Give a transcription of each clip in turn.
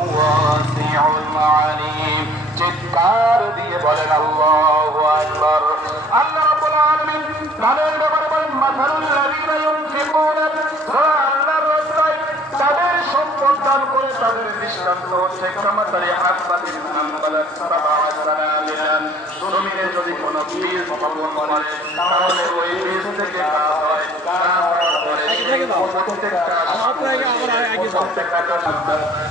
ওয়াসিউল আলিম। চিৎকার দিয়ে বলেন আল্লাহু আকবার। আল্লাহ রাব্বুল আলামিন তাদের ব্যাপারে বলেন মাসালুল্লাযীনা ইউনফিকুনা, আল্লাহর রাস্তায় তাদের সম্পদ দান করে তাদের দৃষ্টান্ত হচ্ছে কামাতারি হাব্বাতিন আনবালাত সাবআ সানাবিলান। জমিনে যদি কোনো বীজ বপন করে তাহলে ওই বীজ থেকে গাছ হয়,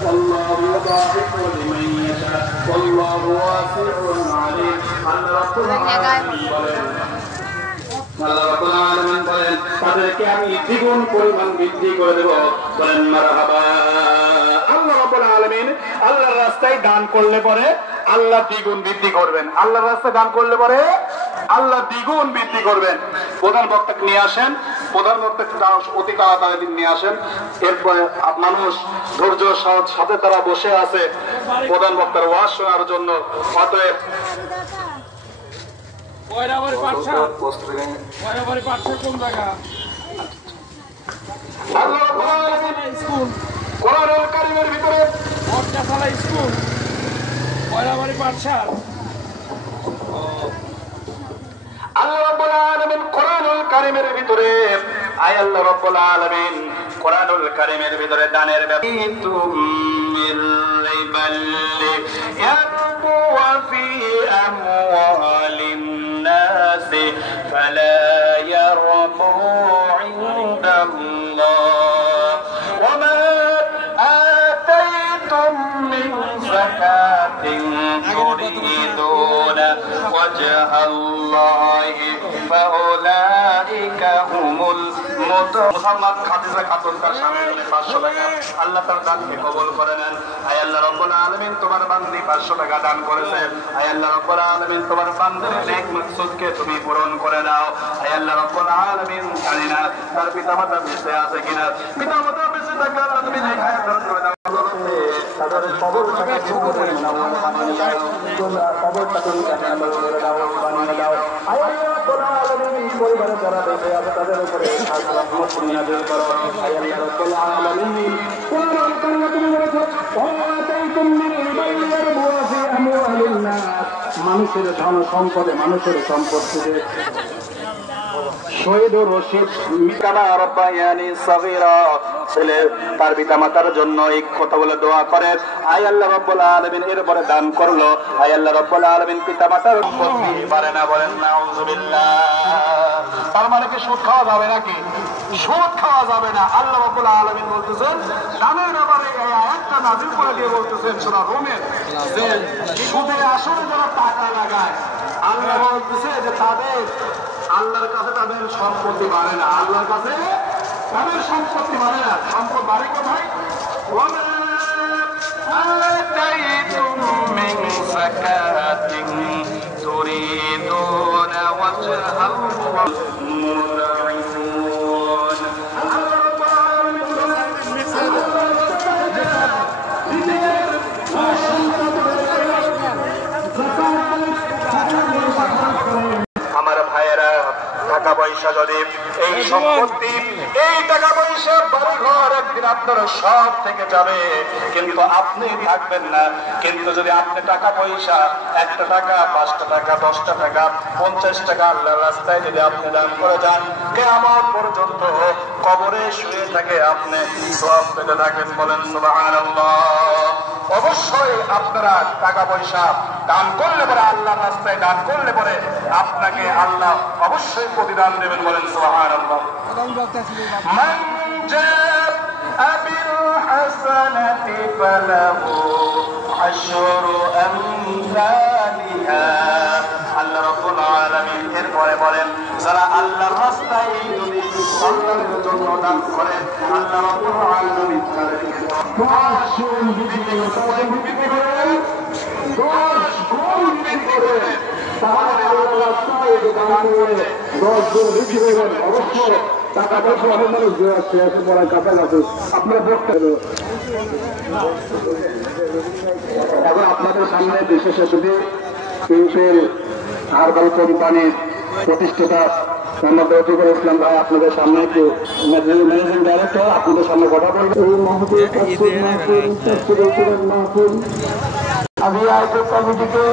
والله يضاعف لمن يشاء والله واسع عليم। আল্লাহ রাব্বুল আলামিন বলেন তাদেরকে আমি দ্বিগুণ পরিমাণ বৃদ্ধি করে দেব। বলেন মারহাবা। আল্লাহ রাব্বুল আলামিন আল্লাহর রাস্তায় দান করলে পরে আল্লাহ দ্বিগুণ বৃদ্ধি করবেন। আল্লাহর রাস্তায় দান করলে পরে আল্লাহ দ্বিগুণ বৃদ্ধি করবেন। প্রধান বক্তাকে নিয়ে আসেন, প্রধান বক্তাকে অতি তাড়াতাড়ি নিয়ে আসেন। এরপরে মানুষ ধৈর্য সাথে তারা বসে আছে প্রধান বক্তার ওয়াজ শোনার জন্য। অতএব কোরআনুল কারীমের ভিতরে আল্লাহ রাব্বুল আলামিন কোরআনুল কারীমের ভিতরে আল্লাহ রাব্বুল আলামিন কোরআনুল কারীমের ভিতরে দানের ব্যাপারে মির রিবাল্লি ইয়ারবু ফি আমওয়ালিন নাস ফালা ইয়ারবু ইনদাল্লাহ ওয়া মা আতাইতুম মিন যাকাতিন তুরিদুনা ওয়াজহাল্লাহি ফাউলাইকা হুমুল মুহাম্মদ খাদিজা খাতুন তার স্বামীর জন্য 500 টাকা আল্লাহ তার দানকে কবুল করে নেন। আয় আল্লাহ রাব্বুল আলামিন তোমার বান্দি 500 টাকা দান করেছে। আয় আল্লাহ রাব্বুল আলামিন তোমার বান্দির নেক মাকসুদকে তুমি পূরণ করে দাও। আয় আল্লাহ রাব্বুল আলামিন জানি না তার পিতামাতা বেঁচে আছে কিনা, পিতামাতা বেঁচে থাকলে আল্লাহ তুমি নেক হায়াত দান করে দাও। তাদের কবরটাকে সুন্দর করে দাও, কবরটাকে করে দাও, বানিয়ে দাও। আয় আল্লাহ রাব্বুল আলামিন পরিবারে যারা বেঁচে আছে তাদের উপরে রহমত নাযিল করো। আয় আল্লাহ রাব্বুল আলামিন কোরআন কারিমে তুমি বলেছো ওয়াতাইতুম মিন রিবাইয়ারবু ফি আমওয়ালিন নাস, মানুষের ধন সম্পদে মানুষের সম্পত্তিতে শহীদুর রশিদ মিকানা রাব্বায়ানি সাগীরা ছেলে তার পিতামাতার জন্য এই কথা বলে দোয়া করে। আয় আল্লাহ রাব্বুল আলামিন এরপরে দান করলো। আয় আল্লাহ রাব্বুল আলামিন পিতামাতার সম্পত্তি পারে না, বলেন নাউযুবিল্লাহ। তার মানে কি সুদ খাওয়া যাবে নাকি? সুদ খাওয়া যাবে না। আল্লাহ রাব্বুল আলামিন বলতেছেন দানের ব্যাপারে এই আয়াতটা নাযিল করে দিয়ে বলতেছেন সূরা রুমের যে সুদের আসলে যারা টাকা লাগায় আল্লাহ বলতেছে যে তাদের আল্লাহর কাছে তাদের সম্পত্তি বাড়ে না, আল্লাহর কাছে তাদের সম্পত্তি বাড়ে না। সম্পদ বাড়ে কোথায়? আতাইতুম মিন যাকাতিন তুরিদুনা ওয়াজহাল্লাহ আমার ভাইয়েরা, টাকা পয়সা যদি এই সম্পত্তি এই টাকা পয়সা বাড়ি ঘর একদিন আপনার সব থেকে যাবে, কিন্তু আপনি থাকবেন না। কিন্তু যদি আপনি টাকা পয়সা 1 টাকা 5 টাকা 10 টাকা 50 টাকা আল্লাহর রাস্তায় যদি আপনি দান করে যান, কিয়ামত পর্যন্ত কবরে শুয়ে থাকে আপনি সওয়াব পেতে থাকেন। বলেন সুবহানাল্লাহ। অবশ্যই আপনারা টাকা পয়সা দান করলে পরে আল্লাহর রাস্তায় দান করলে পরে আপনাকে আল্লাহ অবশ্যই প্রতিদান দেবেন। বলেন সুবহানাল্লাহ। মান জাআ বিল হাসানাতি ফালাহু আশরু আমসালিহা। আল্লাহ রাব্বুল আলামিন এরপরে বলেন যারা আল্লাহর রাস্তায় যদি আল্লাহর জন্য দান করে আল্লাহ রাব্বুল আলামিন তাদেরকে 10 গুণ বৃদ্ধি করে 10 গুণ বৃদ্ধি করে তাহলে আল্লাহর রাস্তায় যদি দান করে 10 গুণ বৃদ্ধি করবেন। অবশ্য টাকা পয়সা হবে মানুষ যে আছে পড়ার কাছাকাছি আপনার বক্তা এখন আপনাদের সামনে বিশেষ অতিথি হার্বাল কোম্পানির প্রতিষ্ঠাতা মোহাম্মদ রফিকুল ইসলাম ভাই আপনাদের সামনে একটু ম্যানেজিং ডাইরেক্টর আপনাদের সামনে কথা বলবেন। এই মহোদয় মাহফিল আমি আয়োজক কমিটিকে